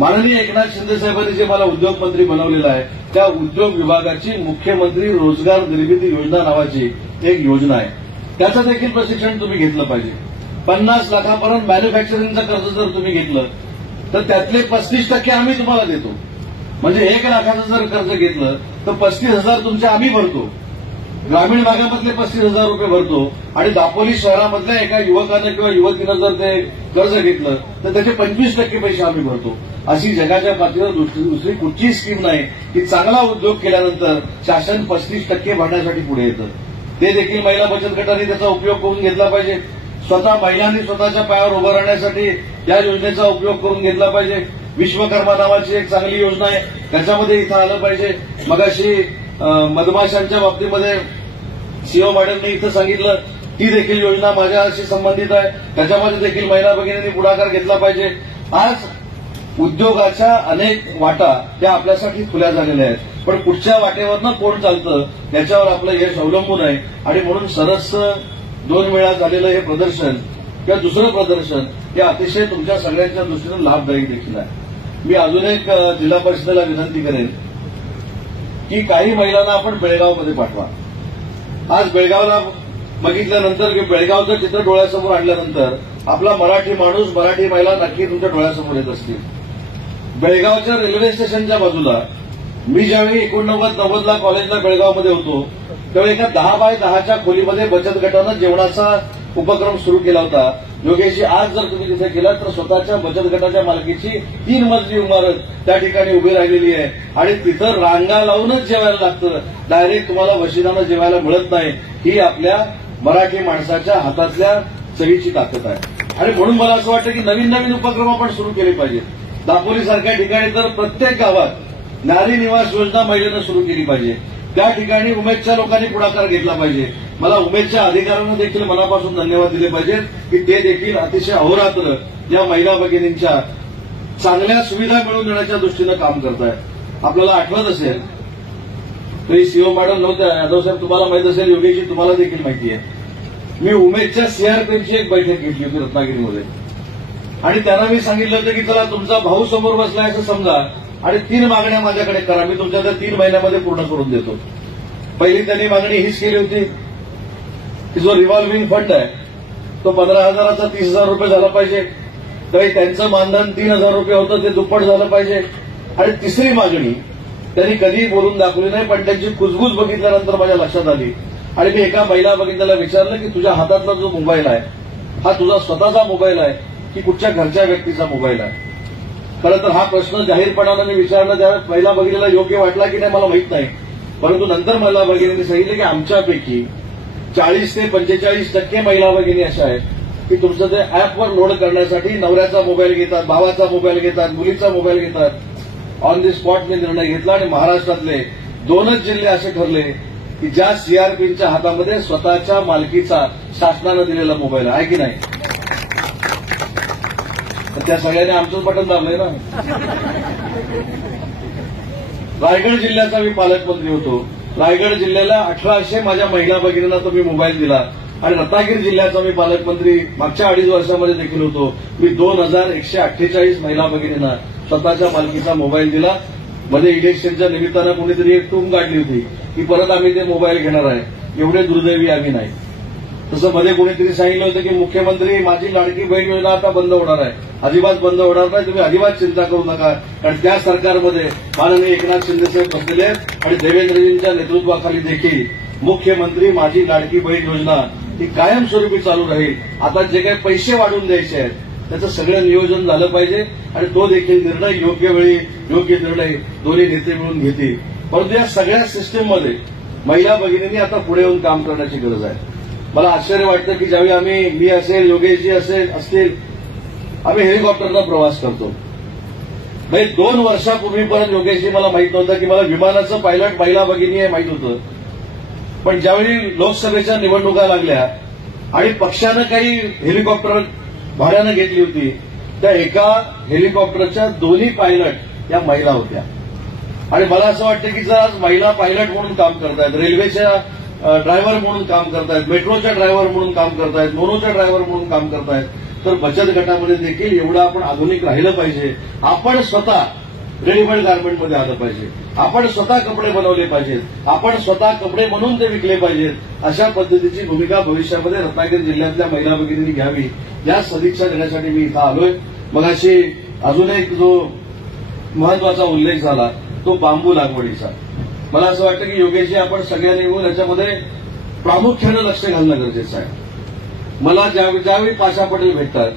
माननीय एकनाथ शिंदे साहेबांनी जे मला उद्योग मंत्री बनवलेलं आहे त्या उद्योग विभागाची मुख्यमंत्री रोजगार निर्मिती योजना नावाची एक योजना आहे. त्याचं देखील प्रशिक्षण तुम्ही घेतलं पाहिजे. 50 लाखापर्यंत मॅन्युफॅक्चरिंगचं कर्ज जर तुम्ही घेतलं तर त्यातले 35% आम्ही तुम्हाला देतो. म्हणजे 1 लाखाचं जर कर्ज घेतलं तर 35,000 तुमचे आम्ही भरतो. ग्रामीण भागामधले 35,000 रुपये भरतो आणि दापोली शहरामधल्या एका युवकानं किंवा युवतीनं जर ते कर्ज घेतलं तर त्याचे 25% पैसे आम्ही भरतो. अशी जगाच्या पातळीवर दुसरी कुठचीही स्कीम नाही की चांगला उद्योग केल्यानंतर शासन 35% भरण्यासाठी पुढे येतं. ते देखील महिला बचत गटांनी त्याचा उपयोग करून घेतला पाहिजे. स्वतः महिलांनी स्वतःच्या पायावर उभं राहण्यासाठी या योजनेचा उपयोग करून घेतला पाहिजे. विश्वकर्मा नावाची एक चांगली योजना आहे, त्याच्यामध्ये इथं आलं पाहिजे. मगाशी मधमाशांच्या बाबतीमध्ये सीओ मॅडमने इथं सांगितलं, ती देखील योजना माझ्याशी संबंधित आहे. त्याच्यामध्ये देखील महिला भगिनींनी पुढाकार घेतला पाहिजे. आज उद्योगाच्या अनेक वाटा त्या आपल्यासाठी खुल्या झालेल्या आहेत, पण पुढच्या वाटेवरनं कोण चालतं याच्यावर आपलं यश अवलंबून आहे. आणि म्हणून सरस 2 वेळा झालेलं हे प्रदर्शन किंवा दुसरं प्रदर्शन हे अतिशय तुमच्या सगळ्यांच्या दृष्टीनं लाभदायी देखील आहे. मी अजून एक जिल्हा परिषदेला विनंती करेन की काही महिलांना आपण बेळगावमध्ये पाठवा. आज बेळगावला बघितल्यानंतर की बेळगावचं चित्र डोळ्यासमोर आणल्यानंतर आपला मराठी माणूस, मराठी महिला नक्की तुमच्या डोळ्यासमोर येत असतील. बेळगावच्या रेल्वे स्टेशनच्या बाजूला मी ज्यावेळी 89-90ला कॉलेजला बेळगावमध्ये होतो त्यावेळी एका 10x10च्या खोलीमध्ये बचत गटानं जेवणाचा उपक्रम सुरू केला होता. योगेशजी, आज जर तुम्ही तिथे गेलात तर स्वतःच्या बचत गटाच्या मालकीची 3 मजली इमारत त्या ठिकाणी उभी राहिलेली आहे आणि तिथं रांगा लावूनच जेवायला लागतं. डायरेक्ट तुम्हाला वशिलानं जेवायला मिळत नाही. ही आपल्या मराठी माणसाच्या हातातल्या चवीची ताकद आहे. आणि म्हणून मला असं वाटतं की नवीन नवीन उपक्रम आपण सुरू केले पाहिजेत. दापोलीसारख्या ठिकाणी तर प्रत्येक गावात नारी निवास योजना महिलेनं सुरू केली पाहिजे. त्या ठिकाणी उमेदच्या लोकांनी पुढाकार घेतला पाहिजे. मला उमेदच्या अधिकाऱ्यांना देखील मनापासून धन्यवाद दिले पाहिजेत की ते देखील अतिशय अहोरात्र या महिला भगिनींच्या चांगल्या सुविधा मिळवून देण्याच्या दृष्टीनं काम करत आहेत. आपल्याला आठवत असेल तरी सीओ मॅडम नव्हत्या, यादव साहेब तुम्हाला माहित असेल, योगेशजी तुम्हाला देखील माहिती आहे, मी उमेदच्या सीआरपीची एक बैठक घेतली होती रत्नागिरीमध्ये आणि त्यांना मी सांगितलं होतं की चला तुमचा भाऊ समोर बसलाय असं समजा आणि 3 मागण्या माझ्याकडे करा, मी तुमच्या त्या 3 महिन्यामध्ये पूर्ण करून देतो. पहिली त्यांनी मागणी हीच केली होती की जो रिव्हॉल्व्हिंग फंड आहे तो 15,000चा 30,000 रुपये झाला पाहिजे. त्यावेळी त्यांचं मानधन 3,000 रुपये होतं, ते दुप्पट झालं पाहिजे. आणि तिसरी मागणी त्यांनी कधीही बोलून दाखवली नाही, पण त्यांची कुजबूज बघितल्यानंतर माझ्या लक्षात आली आणि मी एका महिला भगिनीला विचारलं की तुझ्या हातातला जो मोबाईल आहे हा तुझा स्वतःचा मोबाईल आहे की कुठच्या घरच्या व्यक्तीचा मोबाईल आहे. खरं तर हा प्रश्न जाहीरपणानं मी विचारला त्यावेळेस महिला भगिनीला योग्य वाटला की नाही मला माहीत नाही, परंतु नंतर महिला भगिनींनी सांगितलं की आमच्यापैकी 40 ते 45% महिला भगिनी अशा आहेत की तुमचं ते अॅपवर लोड करण्यासाठी नवऱ्याचा मोबाईल घेतात, भावाचा मोबाईल घेतात, मुलीचा मोबाईल घेतात. ऑन दी स्पॉट मी निर्णय घेतला आणि महाराष्ट्रातले 2च जिल्हे असे ठरले की ज्या सीआरपीच्या हातामध्ये स्वतःच्या मालकीचा शासनानं दिलेला मोबाईल आहे की नाही. तर त्या सगळ्यांनी आमचंच बटन दाबलंय ना. रायगड जिल्ह्याचा मी पालकमंत्री होतो. रायगड जिल्ह्याला 1800 माझ्या महिला भगिनींना तो मी मोबाईल दिला आणि रत्नागिरी जिल्ह्याचा मी पालकमंत्री मागच्या 2.5 वर्षामध्ये देखील होतो. मी 2148 महिला भगिनींना स्वतःच्या मालकीचा मोबाईल दिला. मध्ये इलेक्शनच्या निमित्तानं कोणीतरी एक टूम काढली होती की परत आम्ही ते मोबाईल घेणार आहे. एवढे दुर्दैवी आम्ही नाही. तसं मध्ये कोणीतरी सांगितलं होतं की मुख्यमंत्री माझी लाडकी बहीण योजना आता बंद होणार आहे. अजिबात बंद होणार नाही, तुम्ही अजिबात चिंता करू नका, कारण त्या सरकारमध्ये माननीय एकनाथ शिंदेसाहेब बसलेले आहेत आणि देवेंद्रजींच्या नेतृत्वाखाली देखील मुख्यमंत्री माझी लाडकी बहीण योजना ही कायमस्वरूपी चालू राहील. आता जे काही पैसे वाढवून द्यायचे आहेत त्याचं सगळं नियोजन झालं पाहिजे आणि तो देखील निर्णय योग्य वेळी योग्य निर्णय दोन्ही नेते मिळून घेतील. परंतु या सगळ्या सिस्टीममध्ये महिला भगिनींनी आता पुढे येऊन काम करण्याची गरज आहे. मला आश्चर्य वाटतं की ज्यावेळी मी असेल, योगेशजी असतील, आम्ही हेलिकॉप्टरनं प्रवास करतो. म्हणजे 2 वर्षापूर्वीपर्यंत योगेशजी मला माहित नव्हतं की मला विमानाचं पायलट महिला भगिनी आहे माहित होतं. पण ज्यावेळी लोकसभेच्या निवडणुका लागल्या आणि पक्षानं काही हेलिकॉप्टर भाड्यानं घेतली होती, त्या एका हेलिकॉप्टरच्या 2 पायलट या महिला होत्या. आणि मला असं वाटतं की जर आज महिला पायलट म्हणून काम करतायत, रेल्वेच्या ड्रायव्हर म्हणून काम करतायत, मेट्रोच्या ड्रायव्हर म्हणून काम करतायत, मोनोच्या ड्रायव्हर म्हणून काम करतायत, तर बचत गटामध्ये देखील एवढं आपण आधुनिक राहिलं पाहिजे. आपण स्वतः रेडीमेड गार्मेंटमध्ये आलं पाहिजे. आपण स्वतः कपडे बनवले पाहिजेत. आपण स्वतः कपडे बनवून ते विकले पाहिजेत. अशा पद्धतीची भूमिका भविष्यामध्ये रत्नागिरी जिल्ह्यातल्या महिला भगिनींनी घ्यावी, या सदिच्छा देण्यासाठी मी इथं आलोय. मगाशी अजून एक जो महत्वाचा उल्लेख झाला तो बांबू लागवडीचा. मला असं वाटतं की योगेशजी आपण सगळ्यांनी मिळून याच्यामध्ये प्रामुख्यानं लक्ष घालणं गरजेचं आहे. मला ज्यावेळी पाशा पटेल भेटतात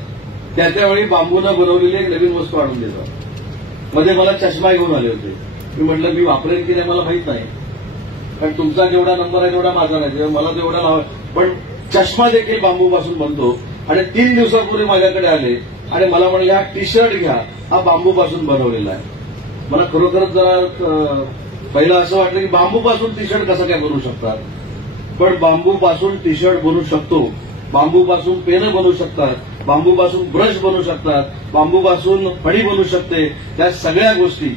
त्यावेळी बांबूनं बनवलेली एक नवीन वस्तू आणून देतात. मध्ये मला चष्मा घेऊन आले होते. मी म्हटलं मी वापरेन की नाही मला माहित नाही, कारण तुमचा जेवढा नंबर आहे तेवढा माझा नाही, मला तेवढा लावा. पण चष्मा देखील बांबूपासून बनतो. आणि 3 दिवसापूर्वी माझ्याकडे आले आणि मला म्हणले हा टी शर्ट घ्या, हा बांबूपासून बनवलेला आहे. मला खरोखरच जरा पहिलं असं वाटलं की बांबूपासून टी शर्ट कसं काय बनवू शकतात, पण बांबूपासून टी शर्ट बनवू शकतो. बांबूपासून पेनं बनवू शकतात, बांबूपासून ब्रश बनवू शकतात, बांबूपासून फणी बनवू शकते. त्या सगळ्या गोष्टी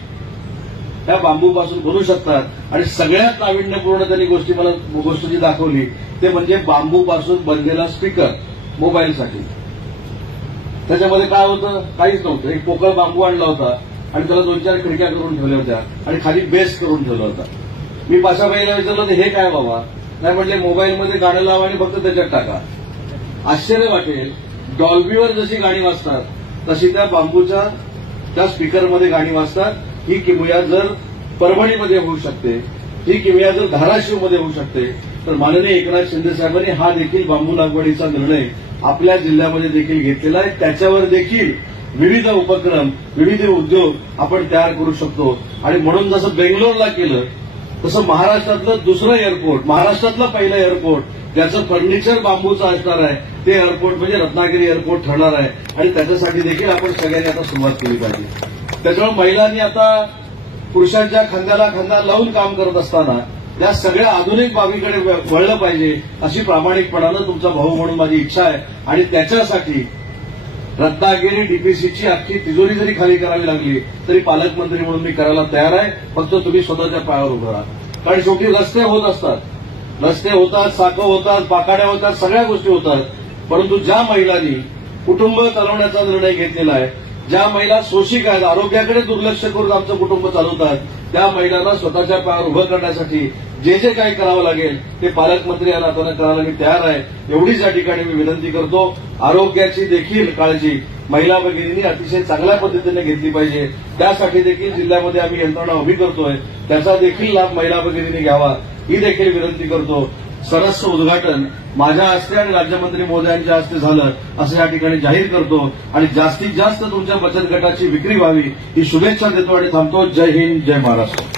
त्या बांबूपासून बनवू शकतात. आणि सगळ्यात नाविन्यपूर्ण त्यांनी गोष्ट जी दाखवली ते म्हणजे बांबूपासून बनलेला स्पीकर मोबाईलसाठी. त्याच्यामध्ये काय होतं, काहीच नव्हतं. एक पोकळ बांबू आणला होता आणि त्याला 2-4 खिडक्या करून ठेवल्या होत्या आणि खाली बेस करून ठेवला होता. मी पाशाबाईला विचारलं हे काय बाबा, नाही म्हटले मोबाईलमध्ये गाणं लावा आणि फक्त त्याच्यात टाका. आश्चर्य वाटेल, डॉल्बीवर जशी गाणी वाजतात तशी त्या बांबूच्या त्या स्पीकरमध्ये गाणी वाजतात. ही किमया जर परभणीमध्ये होऊ शकते, ही किमया जर धाराशिवमध्ये होऊ शकते, तर माननीय एकनाथ शिंदे साहेबांनी हा देखील बांबू लागवडीचा निर्णय आपल्या जिल्ह्यामध्ये देखील घेतलेला आहे. त्याच्यावर देखील विविध उपक्रम, विविध उद्योग आपण तयार करू शकतो. आणि म्हणून जसं बेंगलोरला केलं तसं महाराष्ट्रातलं दुसरं एअरपोर्ट, महाराष्ट्रातलं पहिलं एअरपोर्ट ज्याचं फर्निचर बांबूचं असणार आहे ते एअरपोर्ट म्हणजे रत्नागिरी एअरपोर्ट ठरणार आहे. आणि त्याच्यासाठी देखील आपण सगळ्यांनी आता सुरुवात केली पाहिजे. त्याच्यामुळे महिलांनी आता पुरुषांच्या खांद्याला खांदा लावून काम करत असताना या सगळ्या आधुनिक बाबीकडे वळलं पाहिजे, अशी प्रामाणिकपणानं तुमचा भाऊ म्हणून माझी इच्छा आहे. आणि त्याच्यासाठी रत्नागिरी डीपीसीची अख्खी तिजोरी जरी खाली करावी लागली तरी पालकमंत्री म्हणून मी करायला तयार आहे. फक्त तुम्ही स्वतःच्या पायावर उभं राहा. कारण शेवटी रस्ते होत असतात, रस्ते होतात, साखर होतात, पाकाड्या होतात, सगळ्या गोष्टी होतात. परंतु ज्या महिलांनी कुटुंब चालवण्याचा निर्णय घेतलेला आहे, ज्या महिला शोषिक आहेत, आरोग्याकडे दुर्लक्ष करून आमचं कुटुंब चालवतात, त्या महिलांना स्वतःच्या पायावर उभं करण्यासाठी जे जे काही करावं लागेल ते पालकमंत्री या नात्यानं करायला मी तयार आहे. एवढीच या ठिकाणी मी विनंती करतो. आरोग्याची देखील काळजी महिला भगिनींनी अतिशय चांगल्या पद्धतीने घेतली पाहिजे. त्यासाठी देखील जिल्ह्यामध्ये आम्ही यंत्रणा उभी करतोय. त्याचा देखील लाभ महिला भगिनींनी घ्यावा ही देखील विनंती करतो. सरस उद्घाटन माझ्या हस्ते आणि राज्यमंत्री महोदयांच्या हस्ते झालं असं या ठिकाणी जाहीर करतो. आणि जास्तीत जास्त तुमच्या बचत गटाची विक्री व्हावी ही शुभेच्छा देतो आणि थांबतो. जय हिंद, जय महाराष्ट्र.